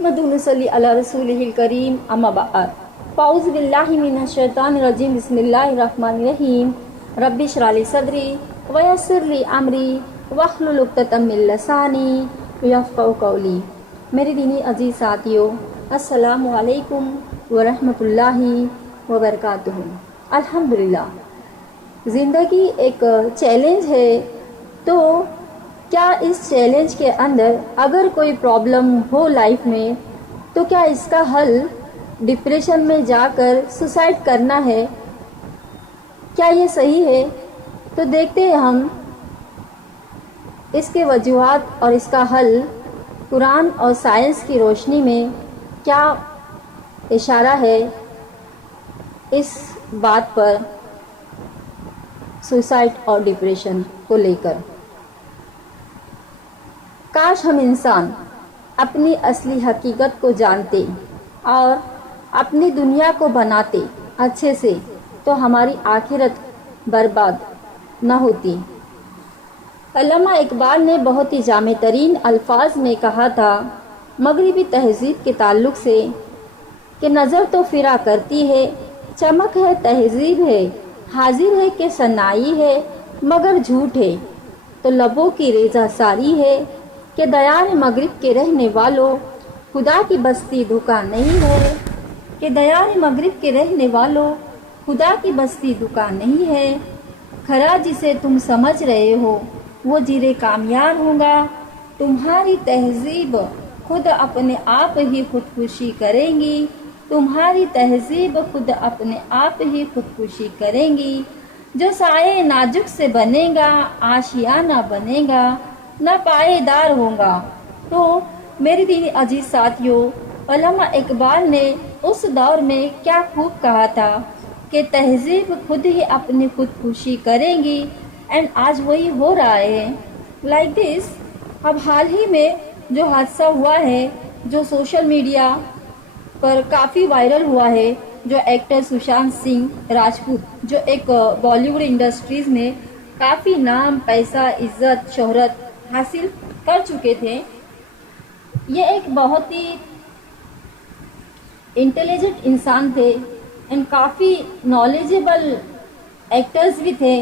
नहमदुनसल्ली अला रसूलिहिल करीम अम्मा बाद फ़ाउज़ु बिल्लाहि मिनश शैतानिर रजीम बिस्मिल्लाहिर रहमानिर रहीम रब्बि इश्रह ली सदरी व यस्सिर ली अमरी वहलुल उक़दतम मिन लिसानी यफ़क़हू क़ौली। मेरे दीनी अजीज़ साथियों, अस्सलामु अलैकुम व रहमतुल्लाहि व बरकातुहू। अल्हम्दुलिल्लाह, ज़िंदगी एक चैलेंज है। तो क्या इस चैलेंज के अंदर अगर कोई प्रॉब्लम हो लाइफ में, तो क्या इसका हल डिप्रेशन में जाकर सुसाइड करना है? क्या ये सही है? तो देखते हैं हम इसके वजूहात और इसका हल कुरान और साइंस की रोशनी में क्या इशारा है इस बात पर, सुसाइड और डिप्रेशन को लेकर। काश हम इंसान अपनी असली हकीकत को जानते और अपनी दुनिया को बनाते अच्छे से, तो हमारी आखिरत बर्बाद न होती। अल्लामा इकबाल ने बहुत ही जामे तरीन अल्फाज में कहा था मगरिबी तहजीब के ताल्लुक़ से कि नज़र तो फिरा करती है, चमक है तहजीब है, हाजिर है कि सनाई है मगर झूठ है, तो लबों की रेजा सारी है कि दयार मगरिब के रहने वालों खुदा की बस्ती दुकान नहीं है, कि दयार मगरिब के रहने वालों खुदा की बस्ती दुकान नहीं है। खरा जिसे तुम समझ रहे हो वो जीरे कामयाब होगा, तुम्हारी तहजीब खुद अपने आप ही खुदकुशी करेंगी, तुम्हारी तहजीब खुद अपने आप ही खुदकुशी करेंगी। जो साए नाजुक से बनेगा आशियाना बनेगा, न पायेदार होगा। तो मेरे दीनी अजीज साथियों, अल्लामा इकबाल ने उस दौर में क्या खूब कहा था कि तहजीब खुद ही अपनी खुदकुशी करेंगी, एंड आज वही हो रहा है लाइक दिस। अब हाल ही में जो हादसा हुआ है, जो सोशल मीडिया पर काफ़ी वायरल हुआ है, जो एक्टर सुशांत सिंह राजपूत, जो एक बॉलीवुड इंडस्ट्रीज़ में काफ़ी नाम, पैसा, इज्जत, शोहरत हासिल कर चुके थे। ये एक बहुत ही इंटेलिजेंट इंसान थे एंड काफ़ी नॉलेजेबल एक्टर्स भी थे।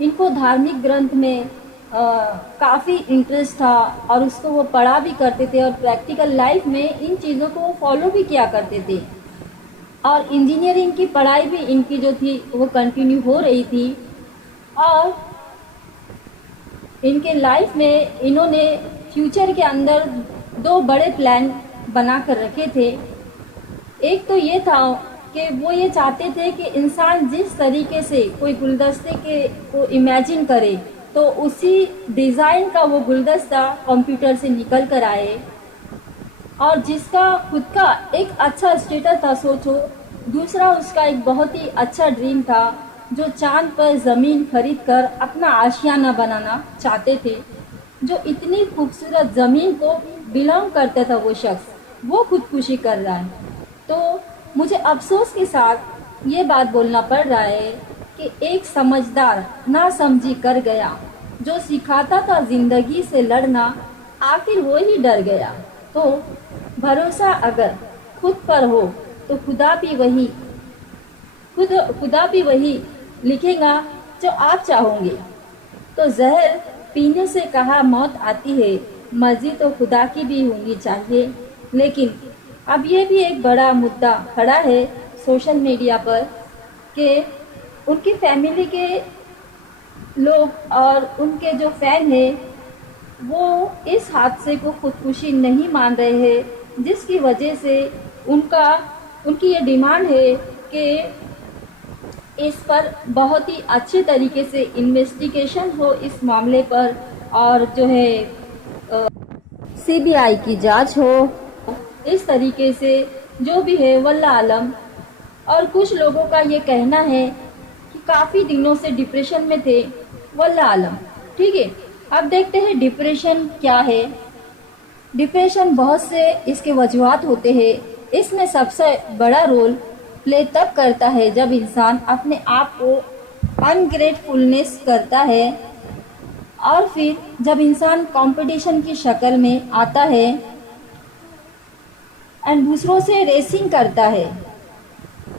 इनको धार्मिक ग्रंथ में काफ़ी इंटरेस्ट था और उसको वो पढ़ा भी करते थे और प्रैक्टिकल लाइफ में इन चीज़ों को वो फॉलो भी किया करते थे। और इंजीनियरिंग की पढ़ाई भी इनकी जो थी वो कंटिन्यू हो रही थी। और इनके लाइफ में इन्होंने फ्यूचर के अंदर दो बड़े प्लान बना कर रखे थे। एक तो ये था कि वो ये चाहते थे कि इंसान जिस तरीके से कोई गुलदस्ते के को इमेजिन करे, तो उसी डिज़ाइन का वो गुलदस्ता कंप्यूटर से निकल कर आए। और जिसका खुद का एक अच्छा स्टेटस था, सोचो, दूसरा उसका एक बहुत ही अच्छा ड्रीम था, जो चांद पर ज़मीन खरीद कर अपना आशियाना बनाना चाहते थे। जो इतनी खूबसूरत ज़मीन को बिलोंग करता था वो शख्स, वो खुदकुशी कर रहा है। तो मुझे अफसोस के साथ ये बात बोलना पड़ रहा है कि एक समझदार ना समझी कर गया, जो सिखाता था ज़िंदगी से लड़ना, आखिर वो ही डर गया। तो भरोसा अगर खुद पर हो तो खुदा भी वही लिखेगा जो आप चाहोगे। तो जहर पीने से कहा मौत आती है, मर्जी तो खुदा की भी होनी चाहिए। लेकिन अब ये भी एक बड़ा मुद्दा खड़ा है सोशल मीडिया पर कि उनकी फैमिली के लोग और उनके जो फैन हैं वो इस हादसे को खुदकुशी नहीं मान रहे हैं, जिसकी वजह से उनकी ये डिमांड है कि इस पर बहुत ही अच्छे तरीके से इन्वेस्टिगेशन हो इस मामले पर, और जो है सीबीआई की जांच हो। इस तरीके से जो भी है वल्लाह आलम। और कुछ लोगों का ये कहना है कि काफ़ी दिनों से डिप्रेशन में थे, वल्लाह आलम। ठीक है, अब देखते हैं डिप्रेशन क्या है। डिप्रेशन बहुत से इसके वजूहात होते हैं। इसमें सबसे बड़ा रोल प्ले तब करता है जब इंसान अपने आप को अनग्रेटफुलनेस करता है, और फिर जब इंसान कंपटीशन की शक्ल में आता है एंड दूसरों से रेसिंग करता है,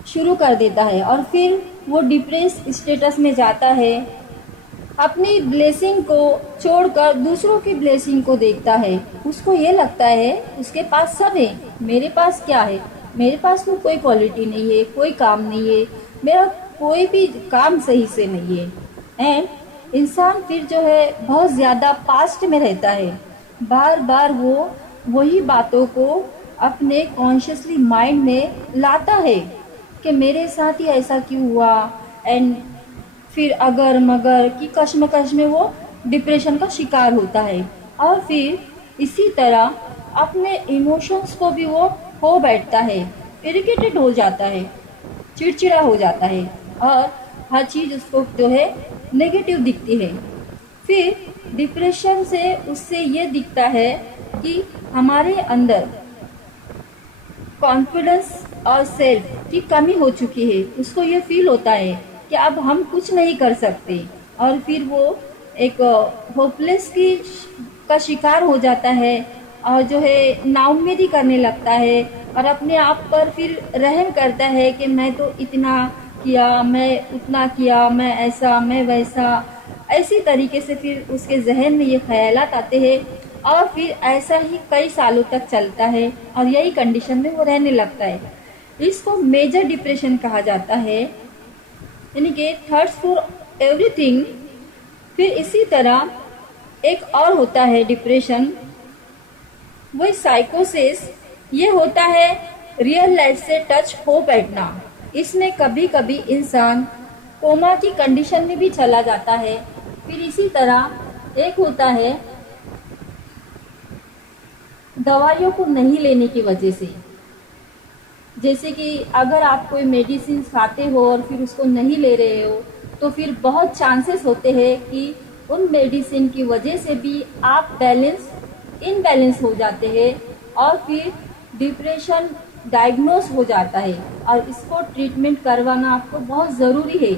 शुरू कर देता है, और फिर वो डिप्रेस स्टेटस में जाता है। अपनी ब्लेसिंग को छोड़कर दूसरों की ब्लेसिंग को देखता है। उसको ये लगता है उसके पास सब है, मेरे पास क्या है, मेरे पास तो कोई क्वालिटी नहीं है, कोई काम नहीं है, मेरा कोई भी काम सही से नहीं है। एंड इंसान फिर जो है बहुत ज़्यादा पास्ट में रहता है। बार बार वो वही बातों को अपने कॉन्शियसली माइंड में लाता है कि मेरे साथ ही ऐसा क्यों हुआ, एंड फिर अगर मगर की कश्मकश में वो डिप्रेशन का शिकार होता है। और फिर इसी तरह अपने इमोशंस को भी वो खो बैठता है, इरिटेटेड हो जाता है, चिड़चिड़ा हो जाता है, और हर चीज़ उसको जो है नेगेटिव दिखती है। फिर डिप्रेशन से उससे ये दिखता है कि हमारे अंदर कॉन्फिडेंस और सेल्फ की कमी हो चुकी है। उसको ये फील होता है कि अब हम कुछ नहीं कर सकते, और फिर वो एक होपलेस की का शिकार हो जाता है, और जो है नाउम्मीदी करने लगता है, और अपने आप पर फिर रहम करता है कि मैं तो इतना किया, मैं उतना किया, मैं ऐसा, मैं वैसा। ऐसी तरीके से फिर उसके जहन में ये ख्यालात आते हैं, और फिर ऐसा ही कई सालों तक चलता है, और यही कंडीशन में वो रहने लगता है। इसको मेजर डिप्रेशन कहा जाता है, यानी कि थर्ड्स फॉर एवरीथिंग। फिर इसी तरह एक और होता है डिप्रेशन, वो साइकोसिस। ये होता है रियल लाइफ से टच हो बैठना। इसमें कभी कभी इंसान कोमा की कंडीशन में भी चला जाता है। फिर इसी तरह एक होता है दवाइयों को नहीं लेने की वजह से, जैसे कि अगर आप कोई मेडिसिन खाते हो और फिर उसको नहीं ले रहे हो, तो फिर बहुत चांसेस होते हैं कि उन मेडिसिन की वजह से भी आप इनबैलेंस हो जाते हैं, और फिर डिप्रेशन डायग्नोस हो जाता है, और इसको ट्रीटमेंट करवाना आपको बहुत ज़रूरी है।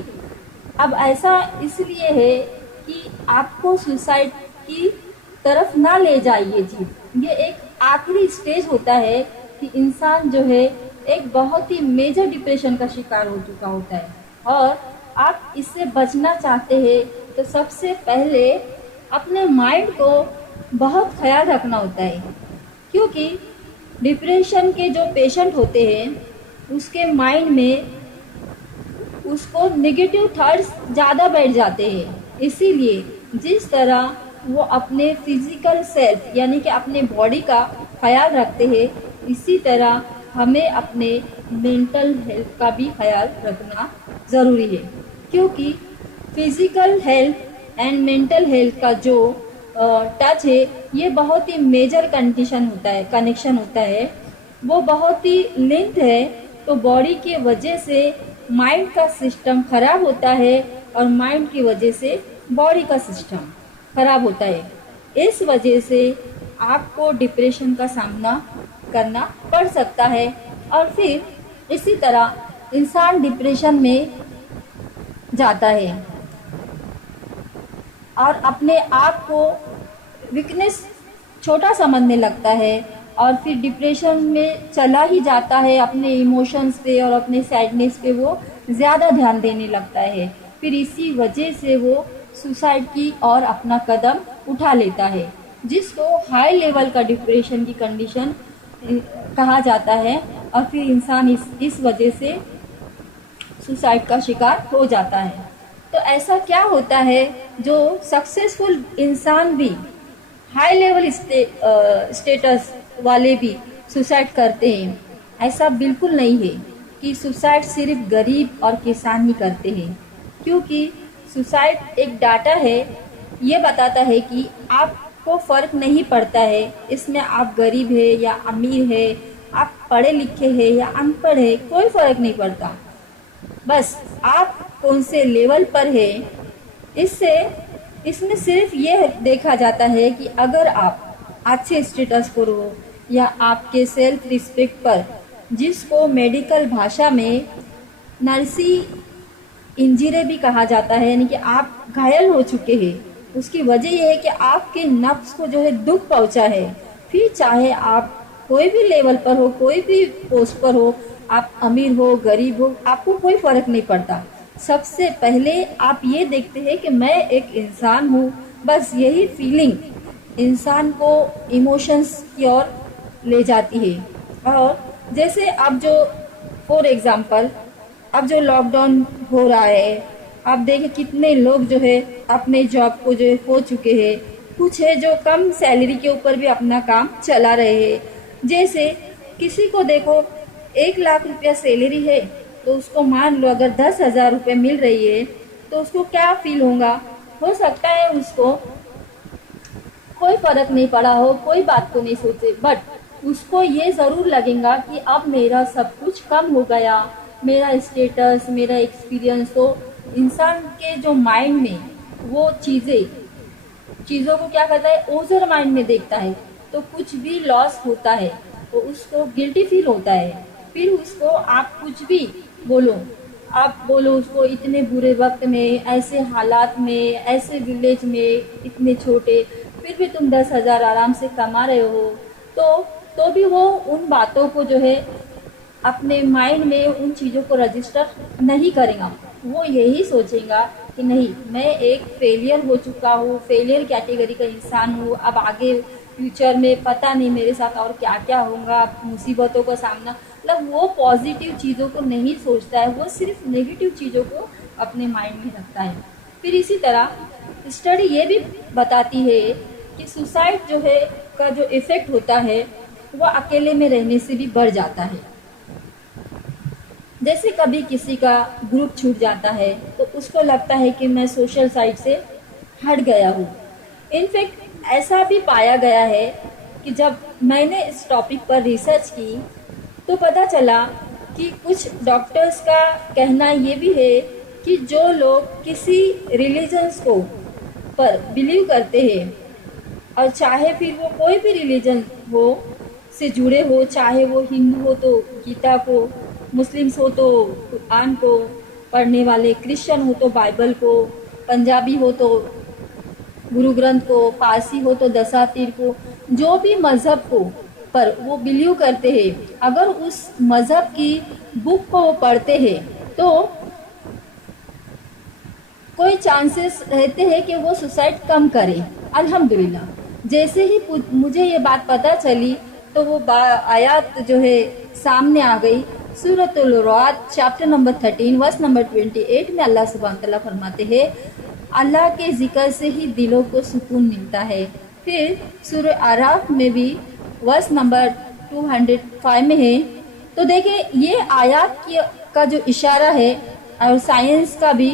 अब ऐसा इसलिए है कि आपको सुसाइड की तरफ ना ले जाइए जी। ये एक आखिरी स्टेज होता है कि इंसान जो है एक बहुत ही मेजर डिप्रेशन का शिकार हो चुका होता है, और आप इससे बचना चाहते हैं तो सबसे पहले अपने माइंड को बहुत ख्याल रखना होता है। क्योंकि डिप्रेशन के जो पेशेंट होते हैं उसके माइंड में उसको नेगेटिव थॉट्स ज़्यादा बैठ जाते हैं। इसीलिए जिस तरह वो अपने फिजिकल सेल्फ यानी कि अपने बॉडी का ख्याल रखते हैं, इसी तरह हमें अपने मेंटल हेल्थ का भी ख्याल रखना ज़रूरी है। क्योंकि physical health and mental health का जो टच है, ये बहुत ही मेजर कनेक्शन होता है, वो बहुत ही लिंक है। तो बॉडी की वजह से माइंड का सिस्टम खराब होता है, और माइंड की वजह से बॉडी का सिस्टम खराब होता है। इस वजह से आपको डिप्रेशन का सामना करना पड़ सकता है, और फिर इसी तरह इंसान डिप्रेशन में जाता है और अपने आप को वीकनेस छोटा समझने लगता है, और फिर डिप्रेशन में चला ही जाता है। अपने इमोशंस पे और अपने सैडनेस पे वो ज़्यादा ध्यान देने लगता है। फिर इसी वजह से वो सुसाइड की और अपना कदम उठा लेता है, जिसको हाई लेवल का डिप्रेशन की कंडीशन कहा जाता है। और फिर इंसान इस वजह से सुसाइड का शिकार हो जाता है। तो ऐसा क्या होता है, जो सक्सेसफुल इंसान भी, हाई लेवल स्टेटस वाले भी सुसाइड करते हैं? ऐसा बिल्कुल नहीं है कि सुसाइड सिर्फ गरीब और किसान ही करते हैं। क्योंकि सुसाइड एक डाटा है, ये बताता है कि आपको फ़र्क नहीं पड़ता है इसमें आप गरीब है या अमीर है, आप पढ़े लिखे हैं या अनपढ़ है, कोई फ़र्क नहीं पड़ता। बस आप कौन से लेवल पर है, इसमें सिर्फ ये देखा जाता है कि अगर आप अच्छे स्टेटस पर हो, या आपके सेल्फ रिस्पेक्ट पर, जिसको मेडिकल भाषा में नर्सी इंजरी भी कहा जाता है, यानी कि आप घायल हो चुके हैं, उसकी वजह यह है कि आपके नफ्स को जो है दुख पहुंचा है। फिर चाहे आप कोई भी लेवल पर हो, कोई भी पोस्ट पर हो, आप अमीर हो गरीब हो, आपको कोई फर्क नहीं पड़ता। सबसे पहले आप ये देखते हैं कि मैं एक इंसान हूँ। बस यही फीलिंग इंसान को इमोशंस की ओर ले जाती है। और जैसे अब जो फॉर एग्जांपल अब जो लॉकडाउन हो रहा है, आप देखें कितने लोग जो है अपने जॉब को जो है खो चुके हैं। कुछ है जो कम सैलरी के ऊपर भी अपना काम चला रहे हैं। जैसे किसी को देखो 1 लाख रुपया सैलरी है, तो उसको मान लो अगर 10,000 रुपये मिल रही है, तो उसको क्या फील होगा। हो सकता है उसको कोई फर्क नहीं पड़ा हो, कोई बात को नहीं सोचे, बट उसको ये जरूर लगेगा कि अब मेरा सब कुछ कम हो गया, मेरा स्टेटस, मेरा एक्सपीरियंस। तो इंसान के जो माइंड में वो चीज़ों को क्या करता है, ओजर माइंड में देखता है। तो कुछ भी लॉस होता है तो उसको गिल्टी फील होता है। फिर उसको आप कुछ भी बोलो, आप बोलो उसको इतने बुरे वक्त में, ऐसे हालात में, ऐसे विलेज में, इतने छोटे, फिर भी तुम 10,000 आराम से कमा रहे हो, तो भी वो उन बातों को जो है अपने माइंड में उन चीज़ों को रजिस्टर नहीं करेगा। वो यही सोचेगा कि नहीं, मैं एक फेलियर हो चुका हूँ, फेलियर कैटेगरी का इंसान हूँ, अब आगे फ्यूचर में पता नहीं मेरे साथ और क्या क्या होगा, मुसीबतों का सामना। मतलब वो पॉजिटिव चीज़ों को नहीं सोचता है, वो सिर्फ नेगेटिव चीज़ों को अपने माइंड में रखता है। फिर इसी तरह स्टडी ये भी बताती है कि सुसाइड जो है का जो इफ़ेक्ट होता है वो अकेले में रहने से भी बढ़ जाता है। जैसे कभी किसी का ग्रुप छूट जाता है तो उसको लगता है कि मैं सोशल साइट से हट गया हूँ। इनफैक्ट ऐसा भी पाया गया है कि जब मैंने इस टॉपिक पर रिसर्च की तो पता चला कि कुछ डॉक्टर्स का कहना ये भी है कि जो लोग किसी रिलीजन्स को पर बिलीव करते हैं, और चाहे फिर वो कोई भी रिलीजन हो से जुड़े हो, चाहे वो हिंदू हो तो गीता को, मुस्लिम्स हो तो कुरान को पढ़ने वाले, क्रिश्चियन हो तो बाइबल को, पंजाबी हो तो गुरु ग्रंथ को, पारसी हो तो दशातीर को, जो भी मज़हब को पर वो बिलीव करते हैं, अगर उस मज़हब की बुक को वो पढ़ते हैं तो कोई चांसेस रहते हैं कि वो सुसाइड कम करे। अल्हम्दुलिल्लाह, जैसे ही मुझे ये बात पता चली तो वो आयत जो है सामने आ गई। सूरतुल रात चैप्टर नंबर 13 वर्स नंबर 28 में अल्लाह सुब्हान तआला फरमाते हैं, अल्लाह के जिक्र से ही दिलों को सुकून मिलता है। फिर सूरह आराफ में भी वर्स नंबर 205 में है। तो देखिए ये आयत का जो इशारा है, और साइंस का भी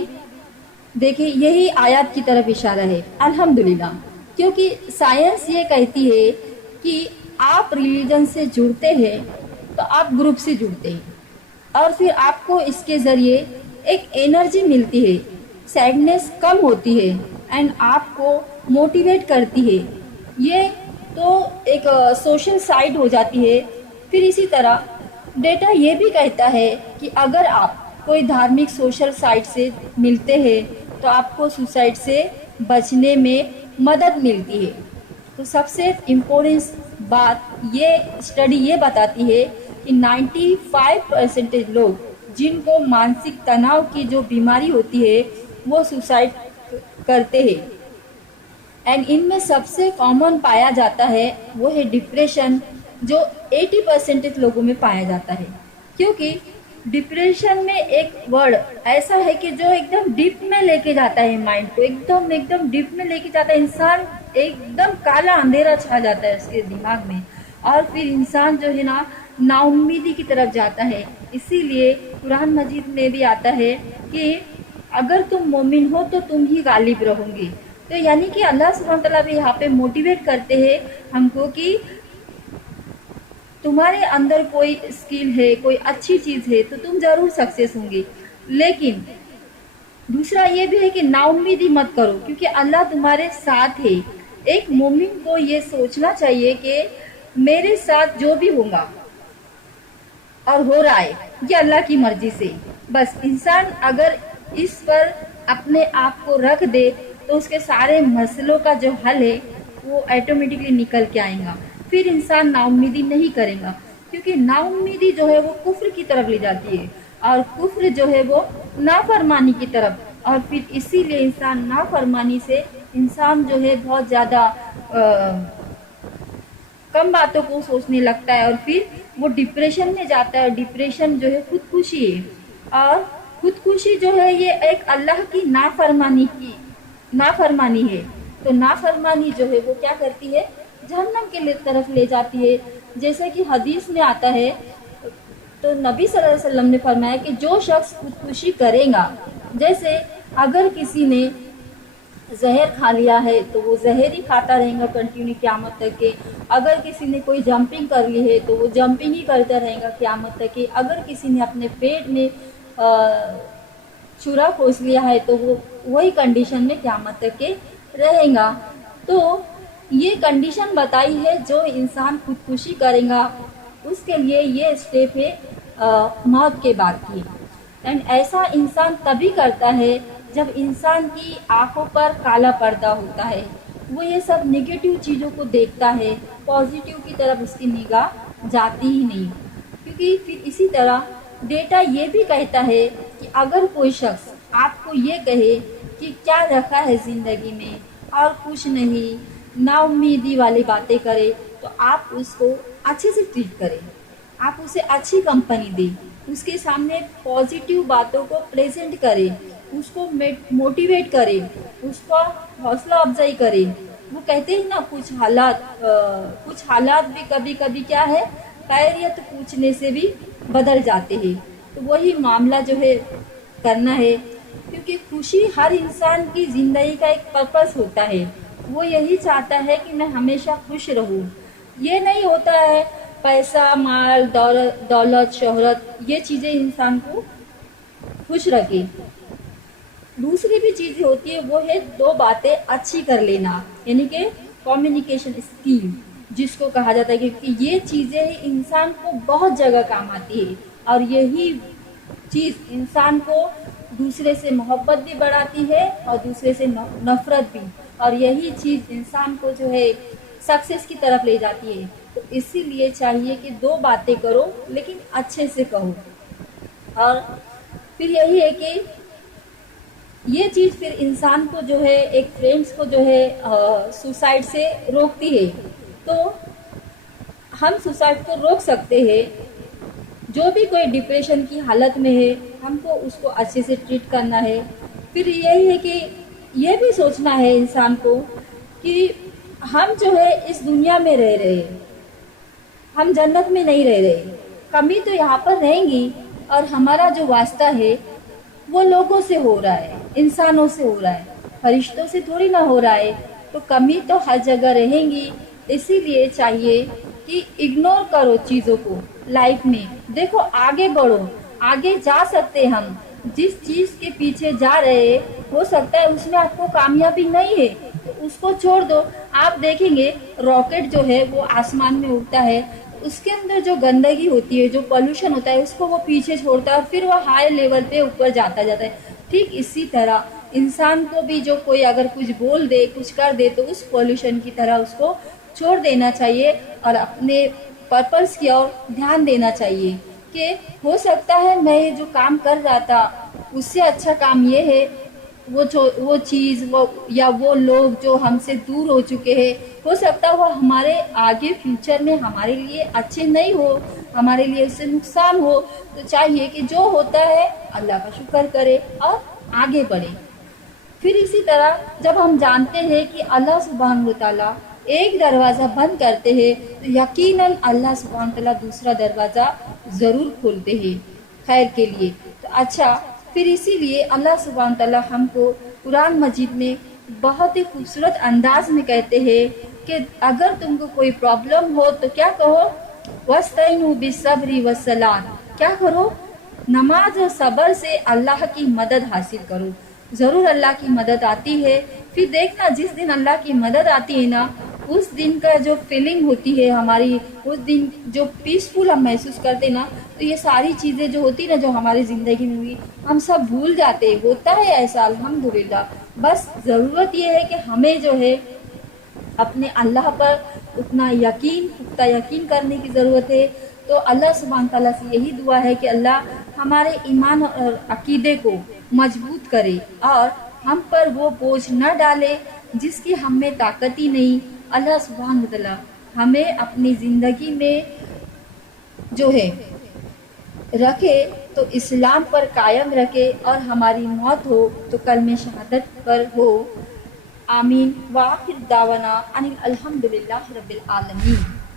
देखिए यही आयत की तरफ इशारा है। अल्हम्दुलिल्लाह, क्योंकि साइंस ये कहती है कि आप रिलीजन से जुड़ते हैं तो आप ग्रुप से जुड़ते हैं, और फिर आपको इसके ज़रिए एक एनर्जी मिलती है, सैडनेस कम होती है एंड आपको मोटिवेट करती है। ये तो एक सोशल साइड हो जाती है। फिर इसी तरह डेटा ये भी कहता है कि अगर आप कोई धार्मिक सोशल साइट से मिलते हैं तो आपको सुसाइड से बचने में मदद मिलती है। तो सबसे इम्पोर्टेंट बात ये स्टडी ये बताती है कि 95% लोग जिनको मानसिक तनाव की जो बीमारी होती है वो सुसाइड करते हैं। एंड इनमें सबसे कॉमन पाया जाता है वो है डिप्रेशन, जो 80% लोगों में पाया जाता है। क्योंकि डिप्रेशन में एक वर्ड ऐसा है कि जो एकदम डीप में लेके जाता है माइंड को, एकदम डीप में लेके जाता है। इंसान एकदम काला अंधेरा छा जाता है उसके दिमाग में, और फिर इंसान जो है ना नाउम्मीदी की तरफ जाता है। इसीलिए कुरान मजीद में भी आता है कि अगर तुम मोमिन हो तो तुम ही गालिब रहोगे। तो यानी कि अल्लाह सुब्हान तआला भी यहाँ पे मोटिवेट करते हैं हमको कि तुम्हारे अंदर कोई स्किल है, कोई अच्छी चीज़ है तो तुम जरूर सक्सेस होंगे। लेकिन दूसरा ये भी है कि नाउम्मीदी मत करो, क्योंकि अल्लाह तुम्हारे साथ है। एक मोमिन को ये सोचना चाहिए कि मेरे साथ जो भी होगा और हो रहा है ये अल्लाह की मर्जी से। बस इंसान अगर इस पर अपने आप को रख दे तो उसके सारे मसलों का जो हल है वो ऑटोमेटिकली निकल के आएगा। फिर इंसान नाउम्मीदी नहीं करेगा, क्योंकि नाउम्मीदी जो है वो कुफ्र की तरफ ले जाती है और कुफ्र जो है वो नाफरमानी की तरफ, और फिर इसीलिए इंसान नाफरमानी से इंसान जो है बहुत ज़्यादा कम बातों को सोचने लगता है और फिर वो डिप्रेशन में जाता है। डिप्रेशन जो है खुदकुशी है, और खुदकुशी जो है ये एक अल्लाह की नाफरमानी है। तो नाफरमानी जो है वो क्या करती है, जहन्नम के तरफ ले जाती है। जैसे कि हदीस में आता है, तो नबी सल्लल्लाहु अलैहि वसल्लम ने फरमाया कि जो शख्स खुदकुशी करेगा, जैसे अगर किसी ने जहर खा लिया है तो वो जहर ही खाता रहेगा कंटिन्यू क़यामत तक के। अगर किसी ने कोई जंपिंग कर ली है तो वो जंपिंग ही करता रहेगा क़यामत तक के। अगर किसी ने अपने पेट में छुरा खोस लिया है तो वो वही कंडीशन में क़यामत तक के रहेगा। तो ये कंडीशन बताई है, जो इंसान खुदकुशी करेगा उसके लिए ये स्टेप है मौत के बाद की। एंड ऐसा इंसान तभी करता है जब इंसान की आंखों पर काला पर्दा होता है, वो ये सब नेगेटिव चीज़ों को देखता है, पॉजिटिव की तरफ उसकी निगाह जाती ही नहीं। क्योंकि फिर इसी तरह डेटा ये भी कहता है कि अगर कोई शख्स आपको ये कहे कि क्या रखा है ज़िंदगी में और कुछ नहीं, नाउम्मीदी वाली बातें करे, तो आप उसको अच्छे से ट्रीट करें, आप उसे अच्छी कंपनी दें, उसके सामने पॉजिटिव बातों को प्रेजेंट करें, उसको मोटिवेट करें, उसका हौसला अफजाई करें। वो कहते हैं ना, कुछ हालात भी कभी कभी क्या है, खैरियत पूछने से भी बदल जाते हैं। तो वही मामला जो है करना है, क्योंकि खुशी हर इंसान की ज़िंदगी का एक पर्पस होता है। वो यही चाहता है कि मैं हमेशा खुश रहूं। ये नहीं होता है पैसा, माल, दौलत, शोहरत, ये चीज़ें इंसान को खुश रखे। दूसरी भी चीज़ होती है, वो है दो बातें अच्छी कर लेना, यानी कि कम्युनिकेशन स्किल जिसको कहा जाता है, क्योंकि ये चीज़ें ही इंसान को बहुत जगह काम आती है। और यही चीज़ इंसान को दूसरे से मोहब्बत भी बढ़ाती है और दूसरे से नफरत भी, और यही चीज़ इंसान को जो है सक्सेस की तरफ ले जाती है। तो इसीलिए चाहिए कि दो बातें करो लेकिन अच्छे से कहो। और फिर यही है कि ये चीज़ फिर इंसान को जो है, एक फ्रेंड्स को जो है सुसाइड से रोकती है। तो हम सुसाइड को रोक सकते हैं। जो भी कोई डिप्रेशन की हालत में है, हमको उसको अच्छे से ट्रीट करना है। फिर यही है कि यह भी सोचना है इंसान को कि हम जो है इस दुनिया में रह रहे हैं, हम जन्नत में नहीं रह रहे। कमी तो यहाँ पर रहेंगी, और हमारा जो वास्ता है वो लोगों से हो रहा है, इंसानों से हो रहा है, फरिश्तों से थोड़ी ना हो रहा है। तो कमी तो हर जगह रहेंगी। इसीलिए चाहिए कि इग्नोर करो चीज़ों को लाइफ में। देखो, आगे बढ़ो, आगे जा सकते हम। जिस चीज़ के पीछे जा रहे हो सकता है उसमें आपको कामयाबी नहीं है, तो उसको छोड़ दो। आप देखेंगे रॉकेट जो है वो आसमान में उड़ता है, उसके अंदर जो गंदगी होती है, जो पोल्यूशन होता है, उसको वो पीछे छोड़ता है और फिर वो हाई लेवल पे ऊपर जाता है। ठीक इसी तरह इंसान को भी जो कोई अगर कुछ बोल दे, कुछ कर दे, तो उस पोल्यूशन की तरह उसको छोड़ देना चाहिए और अपने पर्पस की ओर ध्यान देना चाहिए कि हो सकता है मैं ये जो काम कर रहा था उससे अच्छा काम ये है, वो चीज़ या वो लोग जो हमसे दूर हो चुके हैं, हो सकता है वो हमारे आगे फ्यूचर में हमारे लिए अच्छे नहीं हो, हमारे लिए उससे नुकसान हो। तो चाहिए कि जो होता है अल्लाह का शुक्र करे और आगे बढ़े। फिर इसी तरह जब हम जानते हैं कि अल्लाह सुब्हानहू व तआला एक दरवाज़ा बंद करते हैं, तो यकीनन अल्लाह सुब्हानहू व तआला दूसरा दरवाज़ा ज़रूर खोलते हैं खैर के लिए। तो अच्छा, फिर इसीलिए अल्लाह सुब्हानहू व तआला हमको कुरान मजीद में बहुत ही खूबसूरत अंदाज में कहते हैं कि अगर तुमको कोई प्रॉब्लम हो तो क्या कहो, वस्तईनु बिस्सब्रि वस्सलाह, क्या करो, नमाज और सब्र से अल्लाह की मदद हासिल करो। ज़रूर अल्लाह की मदद आती है। फिर देखना, जिस दिन अल्लाह की मदद आती है ना, उस दिन का जो फीलिंग होती है हमारी, उस दिन जो पीसफुल हम महसूस करते ना, तो ये सारी चीज़ें जो होती ना, जो हमारी ज़िंदगी में हुई, हम सब भूल जाते। होता है ऐसा, अल्हम्दुलिल्लाह। बस ज़रूरत ये है कि हमें जो है अपने अल्लाह पर उतना यकीन, पुख्ता यकीन करने की ज़रूरत है। तो अल्लाह सुब्हान तआला से यही दुआ है कि अल्लाह हमारे ईमान और अकीदे को मजबूत करे और हम पर वो बोझ न डाले जिसकी हम में ताकत ही नहीं। अल्लाह सुब्हान तआला हमें अपनी ज़िंदगी में जो है रखे तो इस्लाम पर कायम रखे, और हमारी मौत हो तो कलमे शहादत पर हो। आमीन। व आखिर दावाना अनिल अल्हम्दुलिल्लाहि रब्बिल आलमीन।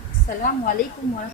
अस्सलामु अलैकुम व